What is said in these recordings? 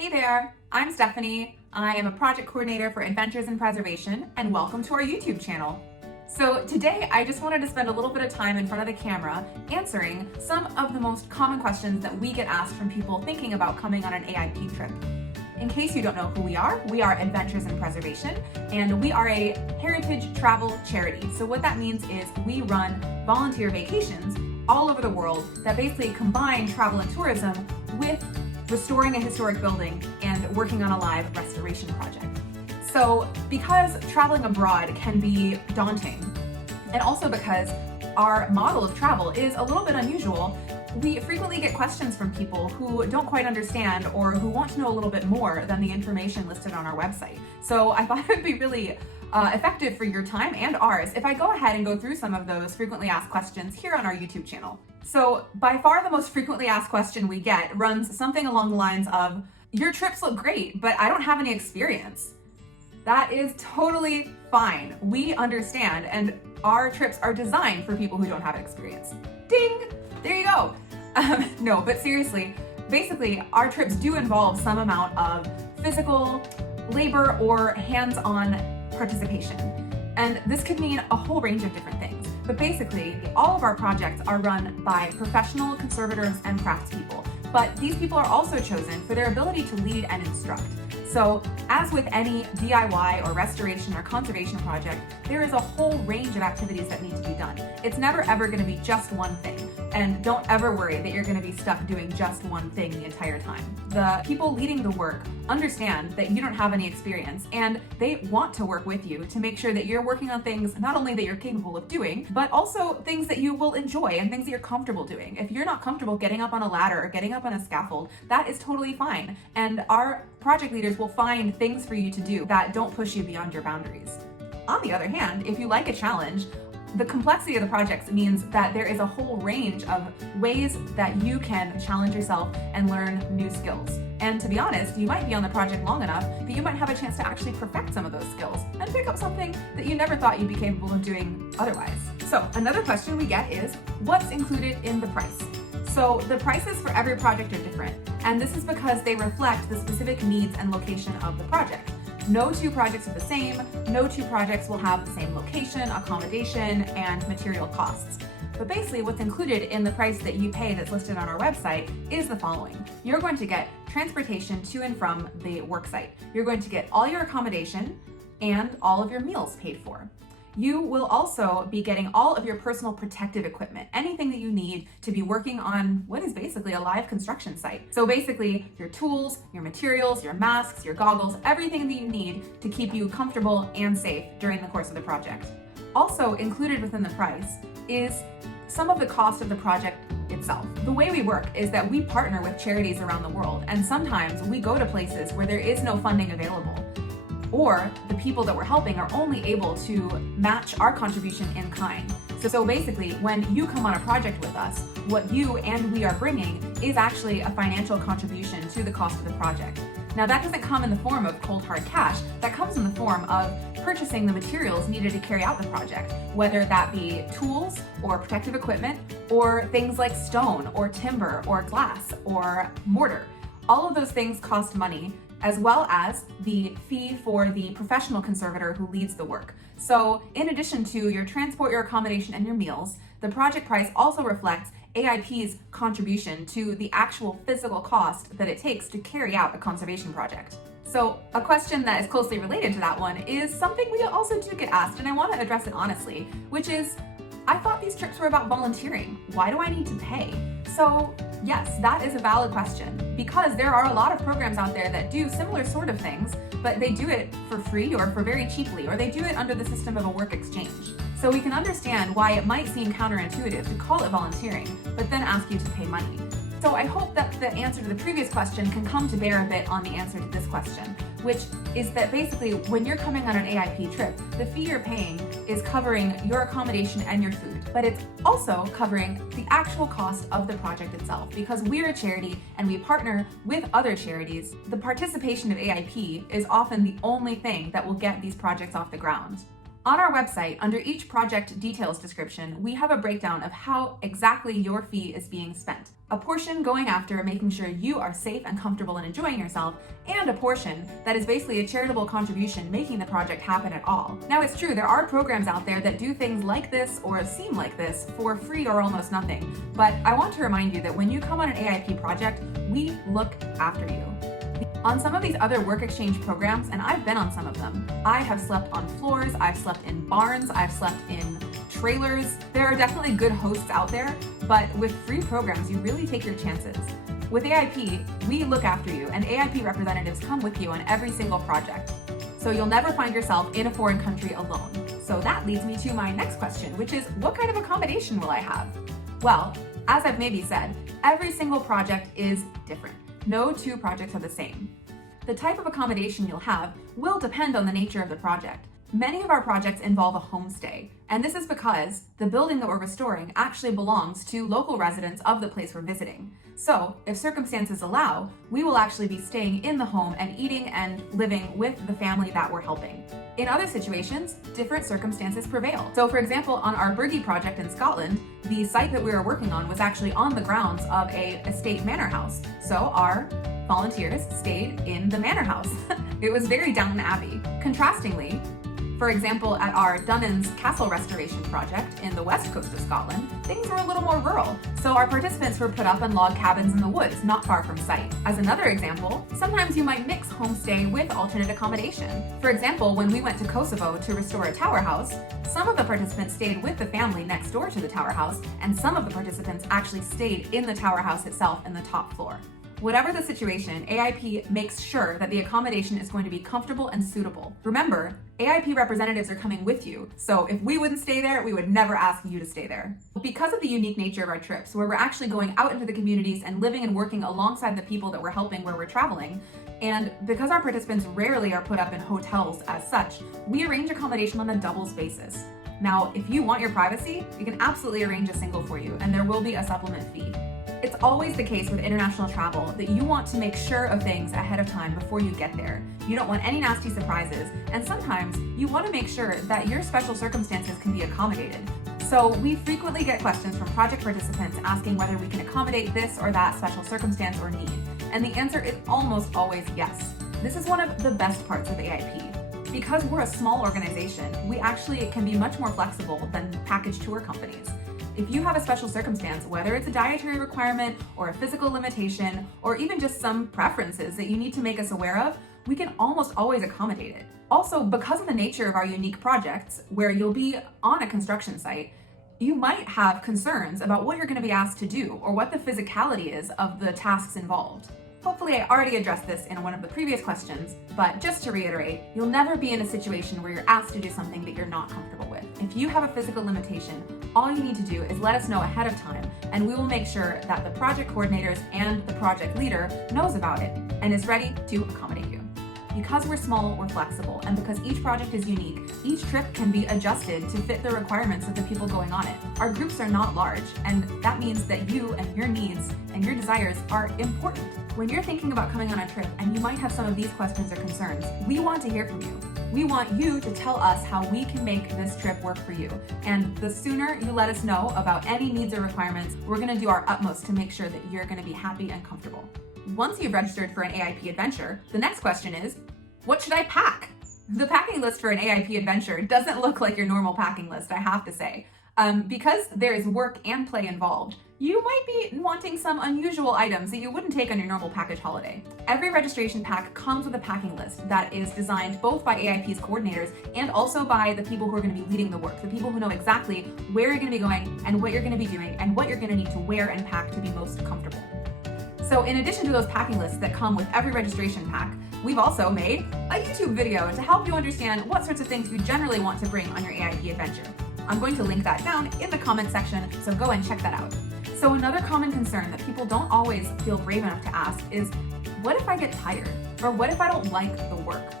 Hey there, I'm Stephanie. I am a project coordinator for Adventures in Preservation, and welcome to our YouTube channel. So today I just wanted to spend a little bit of time in front of the camera answering some of the most common questions that we get asked from people thinking about coming on an AIP trip. In case you don't know who we are Adventures in Preservation, and we are a heritage travel charity. So what that means is we run volunteer vacations all over the world that basically combine travel and tourism with restoring a historic building and working on a live restoration project. So because traveling abroad can be daunting, and also because our model of travel is a little bit unusual, we frequently get questions from people who don't quite understand or who want to know a little bit more than the information listed on our website. So I thought it would be really effective for your time and ours if I go ahead and go through some of those frequently asked questions here on our YouTube channel. So by far the most frequently asked question we get runs something along the lines of, your trips look great, but I don't have any experience. That is totally fine. We understand, and our trips are designed for people who don't have experience. Ding! There you go. No, but seriously, basically our trips do involve some amount of physical labor or hands-on participation. And this could mean a whole range of different things. But basically, all of our projects are run by professional conservators and craftspeople. But these people are also chosen for their ability to lead and instruct. So as with any DIY or restoration or conservation project, there is a whole range of activities that need to be done. It's never ever going to be just one thing. And don't ever worry that you're going to be stuck doing just one thing the entire time. The people leading the work understand that you don't have any experience, and they want to work with you to make sure that you're working on things not only that you're capable of doing, but also things that you will enjoy and things that you're comfortable doing. If you're not comfortable getting up on a ladder or getting up on a scaffold, that is totally fine. And our project leaders will find things for you to do that don't push you beyond your boundaries. On the other hand, if you like a challenge, the complexity of the projects means that there is a whole range of ways that you can challenge yourself and learn new skills. And to be honest, you might be on the project long enough that you might have a chance to actually perfect some of those skills and pick up something that you never thought you'd be capable of doing otherwise. So another question we get is, what's included in the price? So the prices for every project are different, and this is because they reflect the specific needs and location of the project. No two projects are the same, no two projects will have the same location, accommodation, and material costs. But basically what's included in the price that you pay that's listed on our website is the following. You're going to get transportation to and from the worksite. You're going to get all your accommodation and all of your meals paid for. You will also be getting all of your personal protective equipment, anything that you need to be working on what is basically a live construction site. So basically your tools, your materials, your masks, your goggles, everything that you need to keep you comfortable and safe during the course of the project. Also included within the price is some of the cost of the project itself. The way we work is that we partner with charities around the world, and sometimes we go to places where there is no funding available, or the people that we're helping are only able to match our contribution in kind. So basically, when you come on a project with us, what you and we are bringing is actually a financial contribution to the cost of the project. Now that doesn't come in the form of cold hard cash, that comes in the form of purchasing the materials needed to carry out the project, whether that be tools or protective equipment, or things like stone or timber or glass or mortar. All of those things cost money, as well as the fee for the professional conservator who leads the work. So in addition to your transport, your accommodation, and your meals, the project price also reflects AIP's contribution to the actual physical cost that it takes to carry out a conservation project. So a question that is closely related to that one is something we also do get asked, and I want to address it honestly, which is, I thought these trips were about volunteering. Why do I need to pay? So yes, that is a valid question, because there are a lot of programs out there that do similar sort of things, but they do it for free or for very cheaply, or they do it under the system of a work exchange. So we can understand why it might seem counterintuitive to call it volunteering, but then ask you to pay money. So I hope that the answer to the previous question can come to bear a bit on the answer to this question, which is that basically when you're coming on an AIP trip, the fee you're paying is covering your accommodation and your food, but it's also covering the actual cost of the project itself. Because we're a charity and we partner with other charities, the participation of AIP is often the only thing that will get these projects off the ground. On our website, under each project details description, we have a breakdown of how exactly your fee is being spent. A portion going after making sure you are safe and comfortable and enjoying yourself, and a portion that is basically a charitable contribution making the project happen at all. Now, it's true, there are programs out there that do things like this or seem like this for free or almost nothing, but I want to remind you that when you come on an AIP project, we look after you. On some of these other work exchange programs, and I've been on some of them, I have slept on floors, I've slept in barns, I've slept in trailers. There are definitely good hosts out there, but with free programs, you really take your chances. With AIP, we look after you, and AIP representatives come with you on every single project. So you'll never find yourself in a foreign country alone. So that leads me to my next question, which is, what kind of accommodation will I have? Well, as I've maybe said, every single project is different. No two projects are the same. The type of accommodation you'll have will depend on the nature of the project. Many of our projects involve a homestay, and this is because the building that we're restoring actually belongs to local residents of the place we're visiting. So, if circumstances allow, we will actually be staying in the home and eating and living with the family that we're helping. In other situations, different circumstances prevail. So, for example, on our Bergie project in Scotland, the site that we were working on was actually on the grounds of a estate manor house. So our volunteers stayed in the manor house. It was very Downton Abbey. Contrastingly, for example, at our Dunnans Castle restoration project in the west coast of Scotland, things were a little more rural, so our participants were put up in log cabins in the woods, not far from site. As another example, sometimes you might mix homestay with alternate accommodation. For example, when we went to Kosovo to restore a tower house, some of the participants stayed with the family next door to the tower house, and some of the participants actually stayed in the tower house itself in the top floor. Whatever the situation, AIP makes sure that the accommodation is going to be comfortable and suitable. Remember, AIP representatives are coming with you, so if we wouldn't stay there, we would never ask you to stay there. Because of the unique nature of our trips, where we're actually going out into the communities and living and working alongside the people that we're helping where we're traveling, and because our participants rarely are put up in hotels as such, we arrange accommodation on a doubles basis. Now, if you want your privacy, we can absolutely arrange a single for you, and there will be a supplement fee. It's always the case with international travel that you want to make sure of things ahead of time before you get there. You don't want any nasty surprises, and sometimes you want to make sure that your special circumstances can be accommodated. So we frequently get questions from project participants asking whether we can accommodate this or that special circumstance or need, and the answer is almost always yes. This is one of the best parts of AIP. Because we're a small organization, we actually can be much more flexible than package tour companies. If you have a special circumstance, whether it's a dietary requirement or a physical limitation, or even just some preferences that you need to make us aware of, we can almost always accommodate it. Also, because of the nature of our unique projects, where you'll be on a construction site, you might have concerns about what you're going to be asked to do or what the physicality is of the tasks involved. Hopefully I already addressed this in one of the previous questions, but just to reiterate, you'll never be in a situation where you're asked to do something that you're not comfortable with. If you have a physical limitation, all you need to do is let us know ahead of time, and we will make sure that the project coordinators and the project leader knows about it and is ready to accommodate you. Because we're small, we're flexible, and because each project is unique, each trip can be adjusted to fit the requirements of the people going on it. Our groups are not large, and that means that you and your needs and your desires are important. When you're thinking about coming on a trip and you might have some of these questions or concerns, we want to hear from you. We want you to tell us how we can make this trip work for you. And the sooner you let us know about any needs or requirements, we're going to do our utmost to make sure that you're going to be happy and comfortable. Once you've registered for an AIP adventure, the next question is, what should I pack? The packing list for an AIP adventure doesn't look like your normal packing list, I have to say. Because there is work and play involved, you might be wanting some unusual items that you wouldn't take on your normal package holiday. Every registration pack comes with a packing list that is designed both by AIP's coordinators and also by the people who are going to be leading the work, the people who know exactly where you're going to be going and what you're going to be doing and what you're going to need to wear and pack to be most comfortable. So in addition to those packing lists that come with every registration pack, we've also made a YouTube video to help you understand what sorts of things you generally want to bring on your AIP adventure. I'm going to link that down in the comment section, so go and check that out. So another common concern that people don't always feel brave enough to ask is, what if I get tired? Or what if I don't like the work?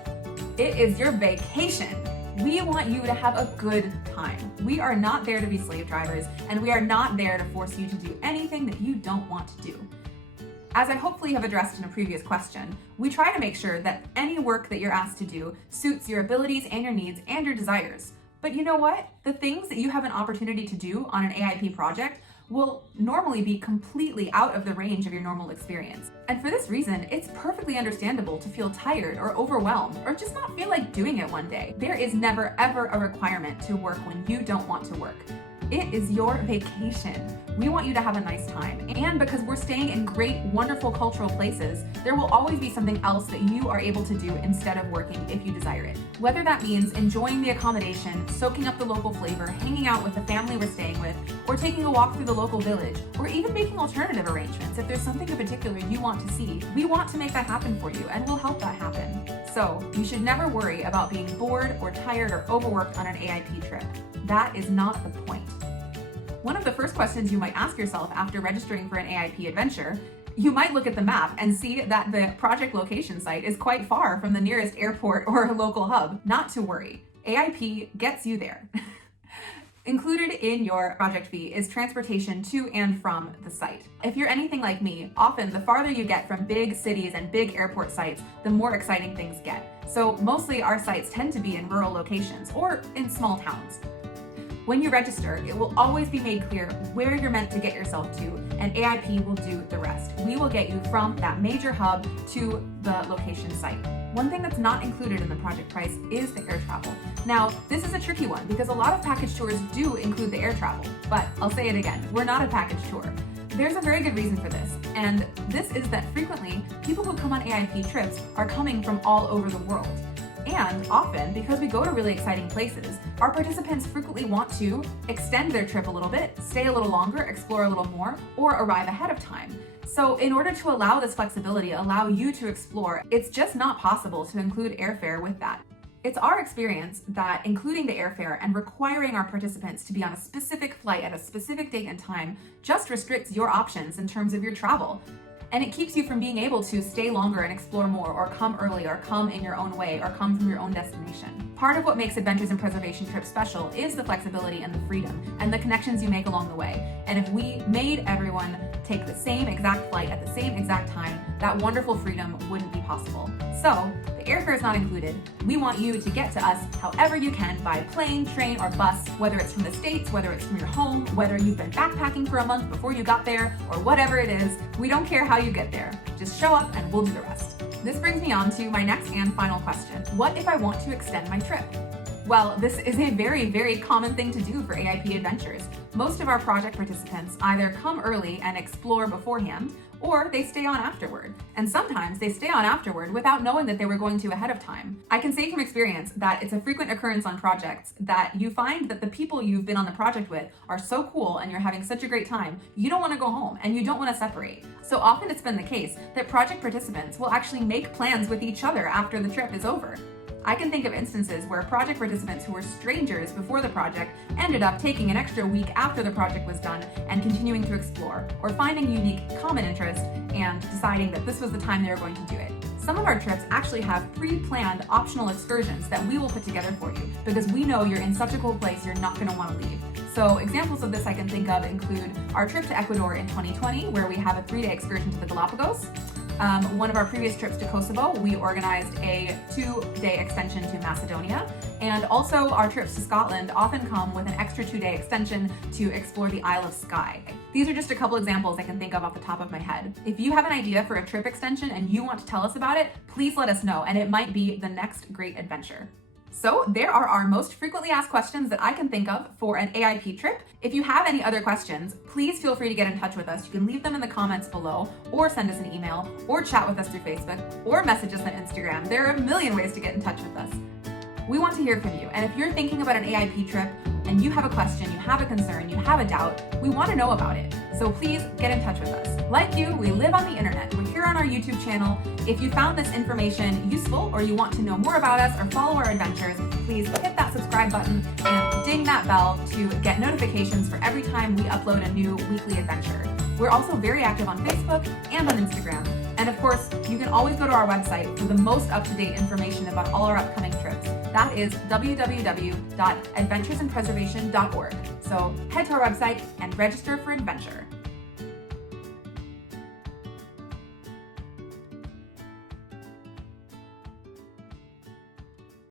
It is your vacation. We want you to have a good time. We are not there to be slave drivers, and we are not there to force you to do anything that you don't want to do. As I hopefully have addressed in a previous question, we try to make sure that any work that you're asked to do suits your abilities and your needs and your desires. But you know what? The things that you have an opportunity to do on an AIP project will normally be completely out of the range of your normal experience. And for this reason, it's perfectly understandable to feel tired or overwhelmed or just not feel like doing it one day. There is never ever a requirement to work when you don't want to work. It is your vacation. We want you to have a nice time. And because we're staying in great, wonderful cultural places, there will always be something else that you are able to do instead of working if you desire it. Whether that means enjoying the accommodation, soaking up the local flavor, hanging out with the family we're staying with, or taking a walk through the local village, or even making alternative arrangements if there's something in particular you want to see, we want to make that happen for you and we'll help that happen. So you should never worry about being bored or tired or overworked on an AIP trip. That is not the point. One of the first questions you might ask yourself after registering for an AIP adventure, you might look at the map and see that the project location site is quite far from the nearest airport or local hub. Not to worry, AIP gets you there. Included in your project fee is transportation to and from the site. If you're anything like me, often the farther you get from big cities and big airport sites, the more exciting things get. So mostly our sites tend to be in rural locations or in small towns. When you register, it will always be made clear where you're meant to get yourself to, and AIP will do the rest. We will get you from that major hub to the location site. One thing that's not included in the project price is the air travel. Now, this is a tricky one because a lot of package tours do include the air travel, but I'll say it again, we're not a package tour. There's a very good reason for this, and this is that frequently, people who come on AIP trips are coming from all over the world. And often, because we go to really exciting places, our participants frequently want to extend their trip a little bit, stay a little longer, explore a little more, or arrive ahead of time. So in order to allow this flexibility, allow you to explore, it's just not possible to include airfare with that. It's our experience that including the airfare and requiring our participants to be on a specific flight at a specific date and time just restricts your options in terms of your travel. And it keeps you from being able to stay longer and explore more, or come early, or come in your own way, or come from your own destination. Part of what makes Adventures in Preservation trips special is the flexibility and the freedom, and the connections you make along the way. And if we made everyone take the same exact flight at the same exact time, that wonderful freedom wouldn't be possible. So, the airfare is not included. We want you to get to us however you can by plane, train, or bus, whether it's from the States, whether it's from your home, whether you've been backpacking for a month before you got there, or whatever it is. We don't care how you get there. Just show up and we'll do the rest. This brings me on to my next and final question. What if I want to extend my trip? Well, this is a very, very common thing to do for AIP adventures. Most of our project participants either come early and explore beforehand, or they stay on afterward. And sometimes they stay on afterward without knowing that they were going to ahead of time. I can say from experience that it's a frequent occurrence on projects that you find that the people you've been on the project with are so cool and you're having such a great time, you don't want to go home and you don't want to separate. So often it's been the case that project participants will actually make plans with each other after the trip is over. I can think of instances where project participants who were strangers before the project ended up taking an extra week after the project was done and continuing to explore, or finding unique common interest and deciding that this was the time they were going to do it. Some of our trips actually have pre-planned optional excursions that we will put together for you because we know you're in such a cool place you're not going to want to leave. So examples of this I can think of include our trip to Ecuador in 2020, where we have a 3-day excursion to the Galapagos. One of our previous trips to Kosovo, we organized a 2-day extension to Macedonia. And also our trips to Scotland often come with an extra 2-day extension to explore the Isle of Skye. These are just a couple examples I can think of off the top of my head. If you have an idea for a trip extension and you want to tell us about it, please let us know, and it might be the next great adventure. So there are our most frequently asked questions that I can think of for an AIP trip. If you have any other questions, please feel free to get in touch with us. You can leave them in the comments below, or send us an email, or chat with us through Facebook, or message us on Instagram. There are a million ways to get in touch with us. We want to hear from you, and if you're thinking about an AIP trip and you have a question, you have a concern, you have a doubt, we want to know about it. So please get in touch with us. Like you, we live on the internet. We're here on our YouTube channel. If you found this information useful, or you want to know more about us or follow our adventures, please hit that subscribe button and ding that bell to get notifications for every time we upload a new weekly adventure. We're also very active on Facebook and on Instagram. And of course, you can always go to our website for the most up-to-date information about all our upcoming trips. That is www.adventuresinpreservation.org. So head to our website and register for adventure.